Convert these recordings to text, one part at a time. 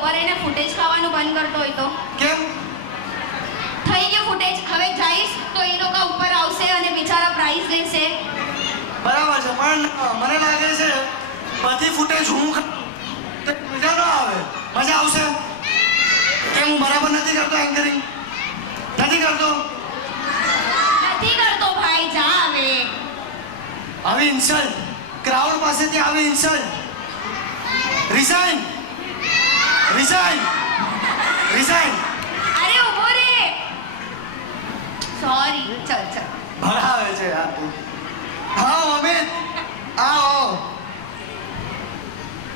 ઊભા રહીને ફૂટેજ ખાવાનું બંધ કરતો હોય તો. કેમ? થઈ ગયું ફૂટેજ હવે જઈશ તો એ લોકો ઉપર આવશે અને બિચારા પ્રાઇઝ લેશે. બરાબર છે પણ મને લાગે છે બધી ફૂટેજ હું તો મજા ન આવે. મજા આવશે? કેમ હું બરાબર નથી કરતો એન્કરિંગ નથી કરતો? નથી કરતો ભાઈ જા હવે. આવી ઇન્સલ્ટ ક્રાઉડ પાસેથી આવી ઇન્સલ્ટ રિઝાઇન રિઝાઇન રિઝાઇન અરે ઊભો રે. સોરી ચલ ચલ. ભણાવે છે યાર તું. હા અમિત. આવો.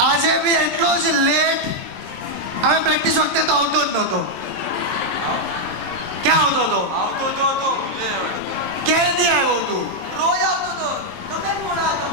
આજે બી એટલો જ લેટ અમે પ્રેક્ટિસ વખતે તો આવતો જ નહોતો. ક્યાં આવતો હતો? આવતો તો હતો ક્યાંથી આવ્યો તું? રોજ આવતો હતો. તમે મોડા હતા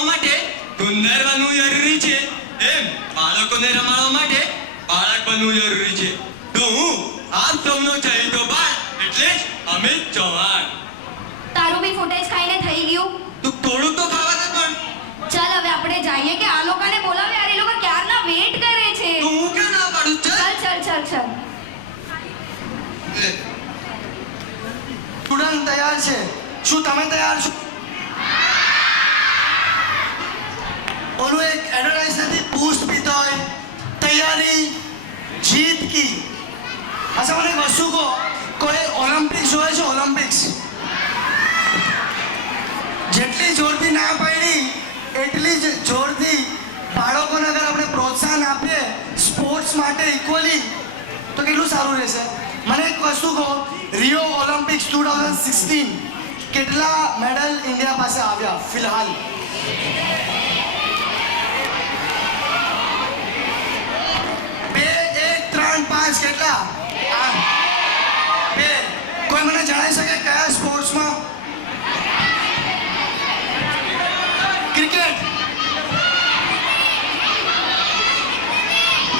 સોરી માટે બનવું જરૂરી છે. એમ બાળકોને રમાડવા માટે બાળક બનવું જરૂરી છે. તો હું આપ સૌનો ચહેતો બાળ એટલે જ અમિત ચૌહાણ. તારું બી ફૂટેજ ખાઈને થઈ ગયું. તું થોડુંક તો ખાવા દે પણ. ચાલ હવે આપણે જઈએ કે આ લોકોને બોલાવે? યાર લોકો ક્યારના વેટ કરે છે? તું હું કે ના પાડું? ચાલ. ચાલ ચાલ ચાલ ચાલ. સ્ટુડન્ટ તૈયાર છે. શું તમે તૈયાર છો? ઓલું એક એડવર્ટાઇઝ નથી બૂસ્ટ પીતો હોય તૈયારી જીત કી અચ્છા મને એક વસ્તુ કહો કોઈ ઓલિમ્પિક્સ હોય છે ઓલિમ્પિક્સ જેટલી જોરથી ના પાડી એટલી જ જોરથી બાળકોને અગર આપણે પ્રોત્સાહન આપીએ સ્પોર્ટ્સ માટે ઇક્વલી તો કેટલું સારું રહેશે મને એક વસ્તુ કહો Rio Olympics two thousand sixteen કેટલા મેડલ ઇન્ડિયા પાસે આવ્યા ફિલહાલ બે એક ત્રણ પાંચ કેટલા? બે. કોઈ મને જણાવી શકે કયા સ્પોર્ટ્સમાં? ક્રિકેટ.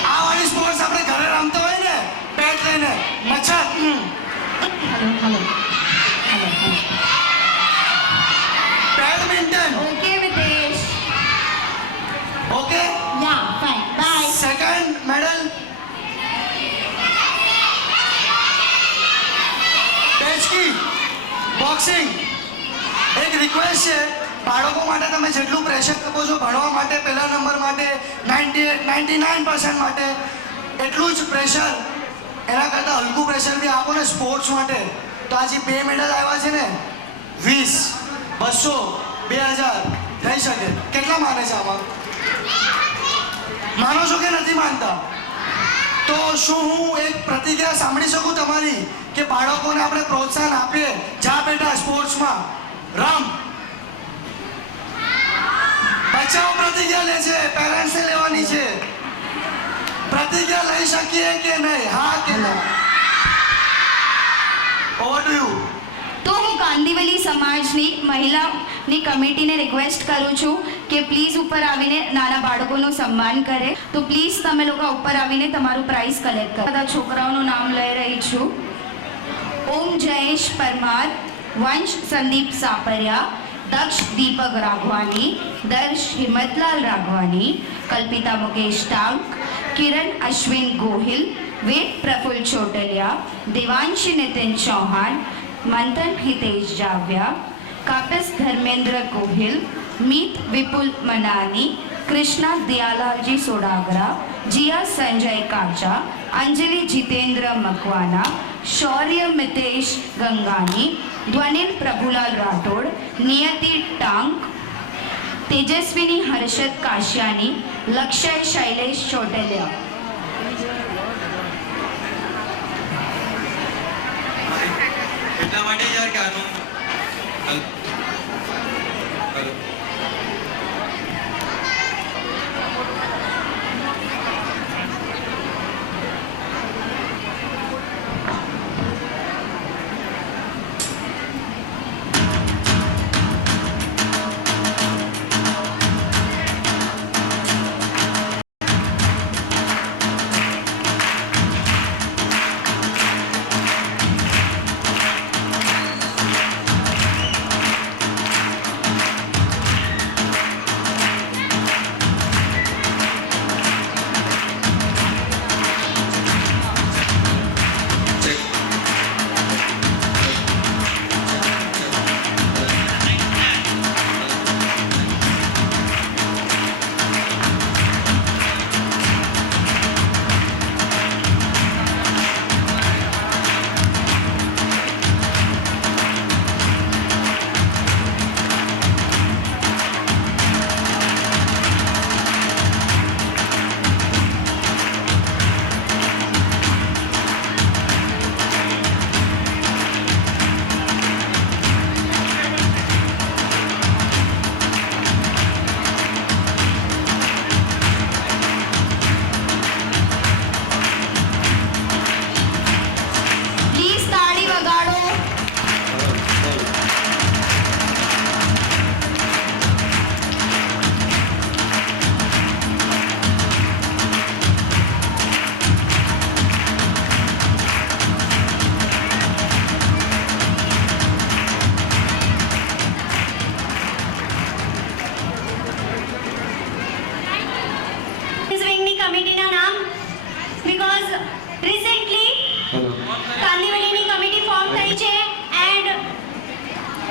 આ વાળી સ્પોર્ટ્સ આપણે ઘરે રમતા હોય ને, બેટ લઈને. મચ્છર. બોક્સિંગ એક રિક્વેસ્ટ છે, બાળકો માટે તમે જેટલું પ્રેશર આપો છો ભણવા માટે, પહેલા નંબર માટે નાઇન્ટી નાઇન્ટી નાઇન પર્સન્ટ માટે, એટલું જ પ્રેશર એના કરતાં હલકું પ્રેશર બી આપો ને સ્પોર્ટ્સ માટે. તો આજે બે મેડલ આવ્યા છે ને, વીસ, બસો, બે હજાર, થઈ શકે. કેટલા માને છે આમાં? માનો છો કે નથી માનતા? તો શું હું એક પ્રતિક્રિયા સાંભળી શકું તમારી? કે બાળકોને આપણે પ્રોત્સાહન આપીએ? જા બેટા સ્પોર્ટ્સમાં. રમ. બચાવ પ્રતિજ્ઞા લે છે. પેરેન્ટ્સે લેવાની છે. પ્રતિજ્ઞા લઈ શકીએ કે નહીં? હા કે ના? ઓવર ટુ યુ તો હું કાંદીવલી સમાજની મહિલાની કમિટીને રિક્વેસ્ટ કરું છું કે પ્લીઝ ઉપર આવીને નાના બાળકોનું સન્માન કરે. તો પ્લીઝ તમે લોકો ઉપર આવીને તમારું પ્રાઇઝ કલેક્ટ કરો. બધા છોકરાઓનું નામ લઈ રહી છું. ઓમ જયેશ પરમાર, વંશ સંદીપ સાપરિયા, દક્ષ દીપક રાઘવાની, દર્શ હિંમતલાલ રાઘવાની, કલ્પિતા મુકેશ ટાંક, કિરણ અશ્વિન ગોહિલ, વેદ પ્રફુલ્લ ચોટલિયા, દેવાંશી નિતિન ચૌહાણ મંથન હિતેશ જાવ્યા કાપસ ધર્મેન્દ્ર ગોહિલ મીત વિપુલ મનાની કૃષ્ણા દયાલાલજી સોડાગરા જીયા સંજય કાચા અંજલિ જીતેન્દ્ર મકવાના શૌર્ય મિતેશ ગંગાની ધ્વનિલ પ્રભુલાલ રાઠોડ નિયતિ ટાંક તેજસ્વિની હર્ષદ કાશિયાની લક્ષય શૈલેષ ચોટલિયા માટે યાર કે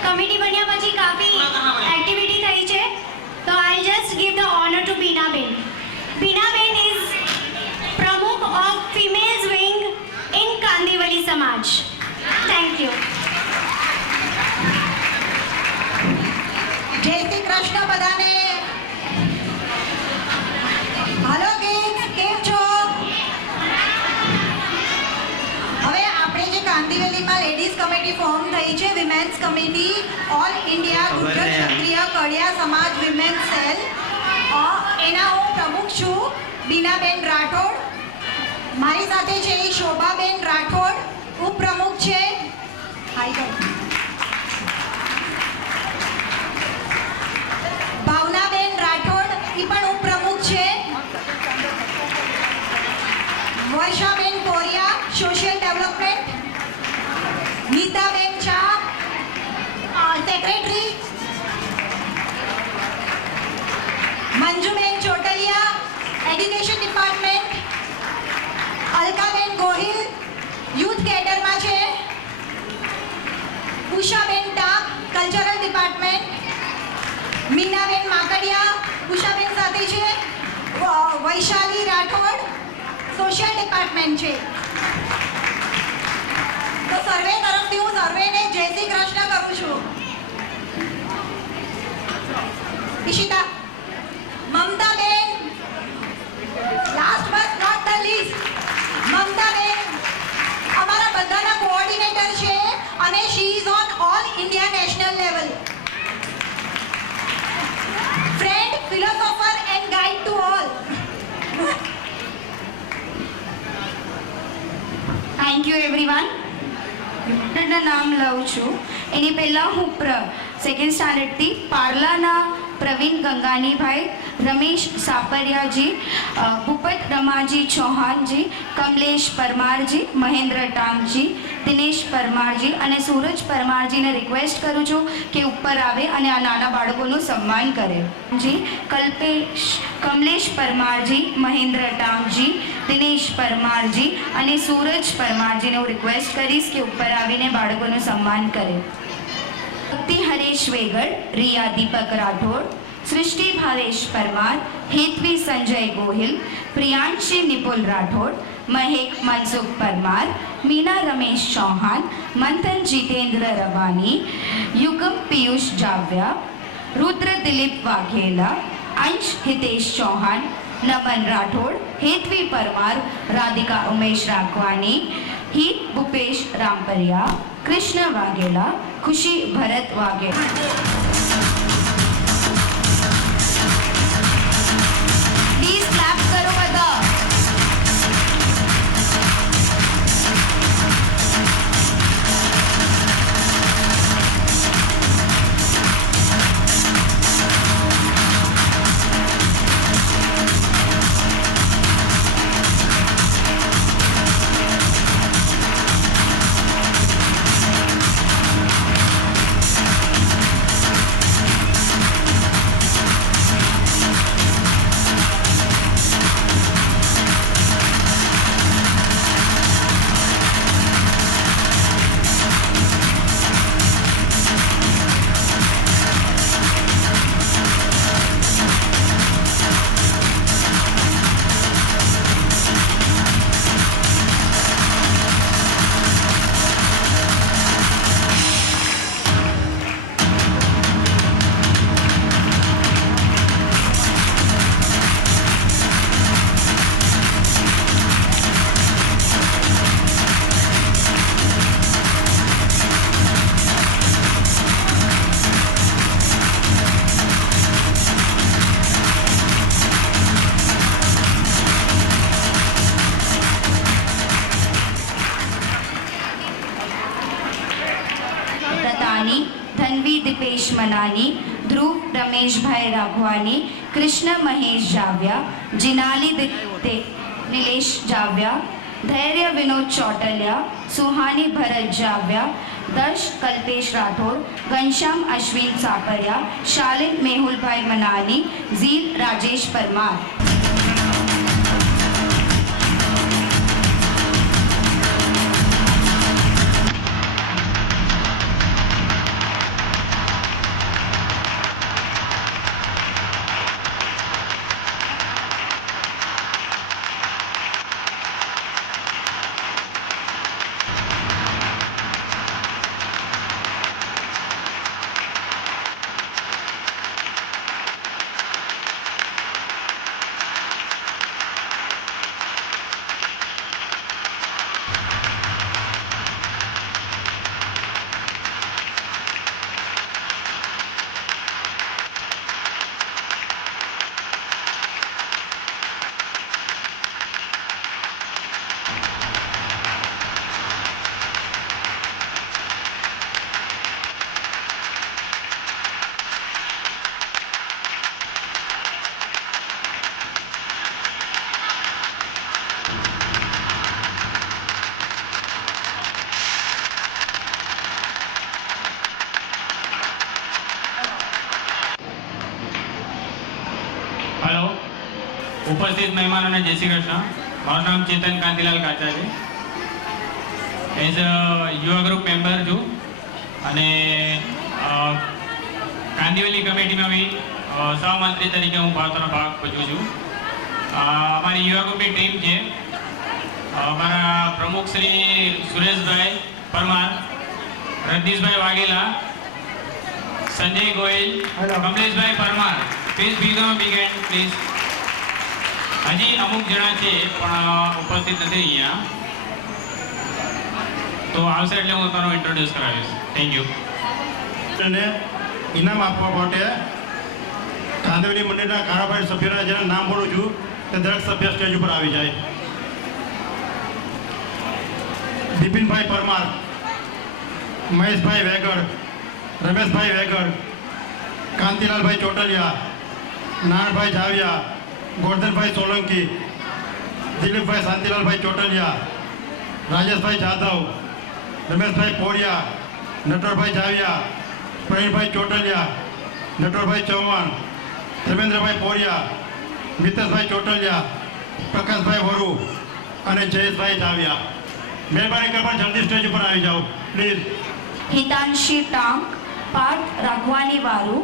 કમિટી બન્યા પછી કાફી એક્ટિવિટી થઈ છે. તો I just give the honour to Binaben Binaben is pramukh of females wing in Kandivali Samaj. Thank you જય શ્રી કૃષ્ણ બધાને. કમિટી ફોર્મ થઈ છે women's committee all India Gujarat Kshatriya Kadia Samaj women's cell એના હું પ્રમુખ છું બીનાબેન રાઠોડ મારી સાથે છે શોભાબેન રાઠોડ ઉપપ્રમુખ છે high education department Alkaben Gohil youth કેડરમાં છે, ઉષાબેન ટાક કલ્ચરલ ડિપાર્ટમેન્ટ મીનાબેન માકડિયા, ઉષાબેન સાથે છે વૈશાલી રાઠોડ સોશિયલ ડિપાર્ટમેન્ટ છે. તો સર્વે તરફથી હું સર્વેને જય શ્રી કૃષ્ણ કરું છું. ઈશિતા, મમતાબેન નોટ મમતાબેન અમારા બધાના કોઓર્ડિનેટર છે અને she is on all India national level friend philosopher and guide to all thank you everyone ના નામ લઉં છું એની પહેલાં હું પ્ર સેકન્ડ સ્ટાન્ડર્ડથી પાર્લાના પ્રવીણ ગંગાનીભાઈ રમેશ સાપરિયાજી ભૂપત રમાજી ચૌહાણજી, કમલેશ પરમારજી, મહેન્દ્ર ટાંગજી દિનેશ પરમારજી અને સૂરજ પરમારજીને રિક્વેસ્ટ કરું છું કે ઉપર આવે અને આ નાના બાળકોનું સન્માન કરે. જી, કલ્પેશ, કમલેશ પરમારજી, મહેન્દ્ર ટાંગજી દિનેશ પરમારજી અને સૂરજ પરમારજીને હું રિક્વેસ્ટ કરીશ કે ઉપર આવીને બાળકોનું સન્માન કરે. ભક્તિ હરેશ વેગડ, રિયા દીપક રાઠોડ સૃષ્ટિ ભાવેશ પરમાર, હેતવી સંજય ગોહિલ, પ્રિયાંશી નિપુલ રાઠોડ, મહેક મનસુખ પરમાર, મીના રમેશ ચૌહાણ, મંથન જીતેન્દ્ર રવાની યુગમ પિયુષ જાવ્યા, રુદ્ર દિલીપ વાઘેલા, અંશ હિતેશ ચૌહાણ, નમન રાઠોડ, હેતવી પરમાર, રાધિકા ઉમેશ રાખવાની હિત ભૂપેશ રામપરિયા, કૃષ્ણ વાઘેલા, ખુશી ભરત વાઘેલા. રાઘવાની કૃષ્ણ મહેશ જાવ્યા જિનાલી નિલેશ જાવ્યા ધૈર્ય વિનોદ ચોટલિયા સુહાની ભરત જાવ્યા દર્શ કલ્પેશ રાઠોડ ઘનશ્યામ અશ્વિન સાપરિયા શાલિન મેહુલભાઈ મનાની ઝીલ રાજેશ પરમાર ઉપસ્થિત મહેમાનોને જય શ્રી કૃષ્ણ. મારું નામ ચેતન કાંતિલાલ કાચા છે એઝ અ યુવા ગ્રુપ મેમ્બર છું. અને કાંદિવલી કમિટીમાં બી સહમંત્રી તરીકે હું ભારતનો ભાગ ભજવું છું. અમારી યુવા ગ્રુપની ટીમ છે. અમારા પ્રમુખ Shri Sureshbhai Parmar Rajnishbhai Vaghela Sanjay Goyal Kamleshbhai Parmar. Please be big hand please હજી અમુક જણા છે, પણ ઉપસ્થિત નથી અહીંયા. તો આવશે એટલે હું તમારો ઇન્ટ્રોડ્યુસ કરાવીશ. થેન્ક યુ અને ઇનામ આપવા માટે કાંદવલી મંડળના કારોબારી સભ્યના જેના નામ બોલું છું, તે દરેક સભ્ય સ્ટેજ ઉપર આવી જાય. બિપિનભાઈ પરમાર, મહેશભાઈ વેગડ, રમેશભાઈ વેગડ, કાંતિલાલભાઈ ચોટલિયા નાનભાઈ જાવિયા ગોરધનભાઈ સોલંકી, દિલીપભાઈ શાંતિલાલભાઈ ચોટલિયા, રાજેશભાઈ જાદવ, રમેશભાઈ પોડિયા, નટવરભાઈ જાવિયા, પ્રવીણભાઈ ચોટલિયા, નટવરભાઈ ચૌહાણ, ધર્મેન્દ્રભાઈ પોડિયા, મિતેશભાઈ ચોટલિયા, પ્રકાશભાઈ વરુ અને જયેશભાઈ જાવિયા. મહેરબાની કરવા જલ્દી સ્ટેજ ઉપર આવી જાઓ. પ્લીઝ હિતાંશી ટાંક. પાર્થ રાઘવાની વારુ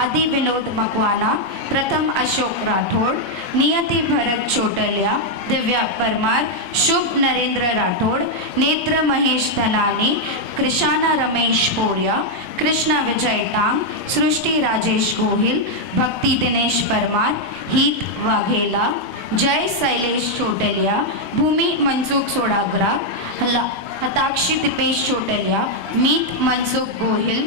આદિ વિનોદ મકવાના પ્રથમ અશોક રાઠોડ, નિયતિ ભરત ચોટલિયા, દિવ્યા પરમાર, શુભ નરેન્દ્ર રાઠોડ, નેત્ર મહેશ ધનાની, ક્રિશાના રમેશ પોરિયા કૃષ્ણ વિજય ટાંગ, સૃષ્ટિ રાજેશ ગોહિલ, ભક્તિ દિનેશ પરમાર, હિત વાઘેલા, જય શૈલેષ ચોટલિયા, ભૂમિ મનસુખ સોડાગરા હતાક્ષી દિપેશ ચોટલિયા, મીત મનસુખ ગોહિલ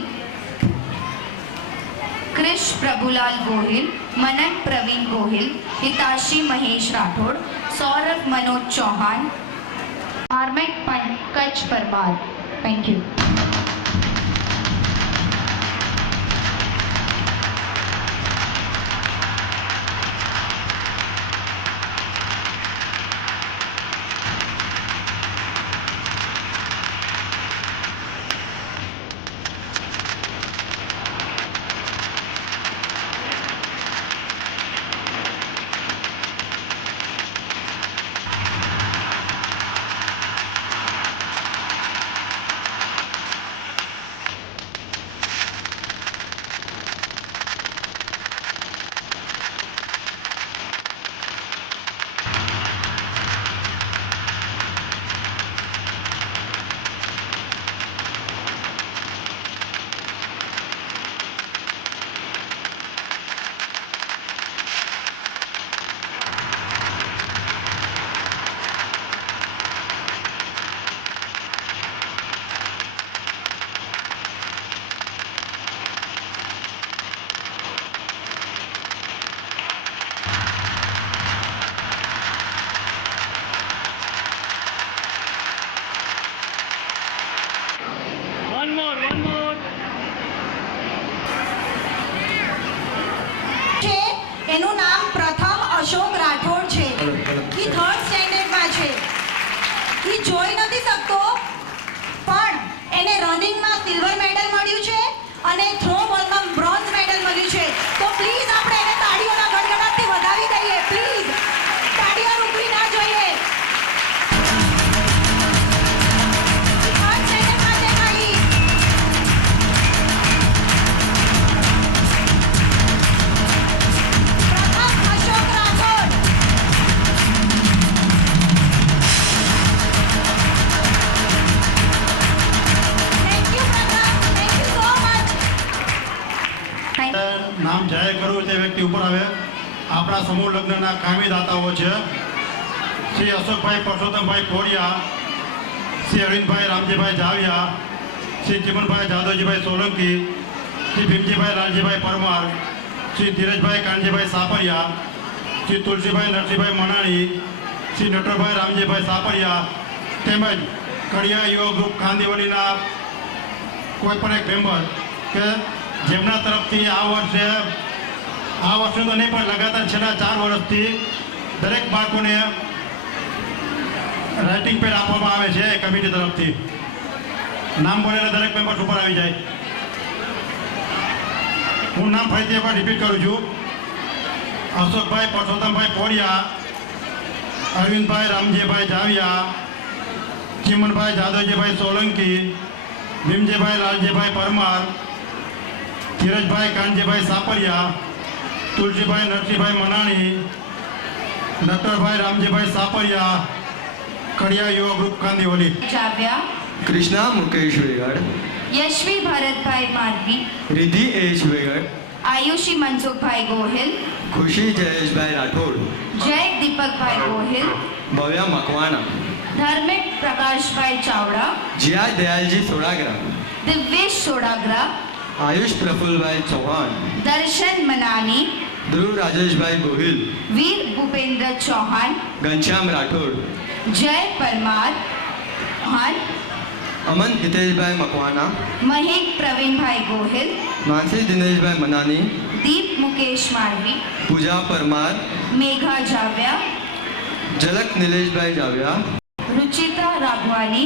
ક્રિશ પ્રભુલાલ ગોહિલ, મનન પ્રવીણ ગોહિલ, હિતાશી મહેશ રાઠોડ, સૌરભ મનોજ ચૌહાણ આર્મેક પંકજ પરમાર થેન્ક યુ સમૂહ લગ્નના કામી દાતાઓ છે. શ્રી અશોકભાઈ પરસોત્તમભાઈ કોરિયા શ્રી અરવિંદભાઈ રામજીભાઈ જાવિયા, શ્રી ચિમનભાઈ જાદવજીભાઈ સોલંકી, શ્રી ભીમજીભાઈ લાલજીભાઈ પરમાર, શ્રી ધીરજભાઈ કાનજીભાઈ સાપરિયા, શ્રી તુલસીભાઈ નરસિંહભાઈ મણાણી શ્રી નટરભાઈ રામજીભાઈ સાપરિયા તેમજ કડિયા યુવા ગ્રુપ ખાંદીવલીના કોઈ પણ એક મેમ્બર કે જેમના તરફથી આ વર્ષે આ વર્ષે તો નહીં, પણ લગાતાર છેલ્લા ચાર વર્ષથી દરેક બાળકોને રાઇટિંગ પેડ આપવામાં આવે છે કમિટી તરફથી. નામ બોલેલા દરેક મેમ્બર્સ ઉપર આવી જાય. હું નામ ફરીથી એકવાર રિપીટ કરું છું. અશોકભાઈ, પરસોત્તમભાઈ પોડિયા અરવિંદભાઈ, રામજીભાઈ જાવિયા, ચીમનભાઈ જાદવજીભાઈ સોલંકી, ભીમજીભાઈ લાલજીભાઈ પરમાર, ધીરજભાઈ કાનજીભાઈ સાપરિયા તુલસીભાઈ નરસિંહભાઈ મનાણી નતરભાઈ રામજીભાઈ સાપરિયા કડિયા યુવા ગ્રુપ કાંદીવલી જાવ્યા. કૃષ્ણા મુકેશ વેગડ. યશવી ભરતભાઈ મારવી રિધિ એચ વેગડ. આયુષી મનસુખભાઈ ગોહિલ. ખુશી જયેશભાઈ રાઠોડ. જય દીપકભાઈ ગોહિલ. ભવ્યા મકવાણા. ધાર્મિક પ્રકાશભાઈ ચાવડા. જીયા દયાલજી સોડાગ્રા દિવ્યેશ સોડાગરા આયુષ પ્રફુલભાઈ ચૌહાણ. દર્શન મનાની. ધ્રુવ રાજેશભાઈ ગોહિલ. વીર ભૂપેન્દ્ર ચૌહાણ. ઘનશ્યામ રાઠોડ. જય પરમાર. હાન અમન હિતેશભાઈ મકવાના મહેક પ્રવીણભાઈ ગોહિલ. માનસી દિનેશભાઈ મનાની. દીપ મુકેશ માળવી. પૂજા પરમાર. મેઘા જાવ્યા. ઝલક નિલેશભાઈ જાવ્યા. રુચિતા રાઘવાની.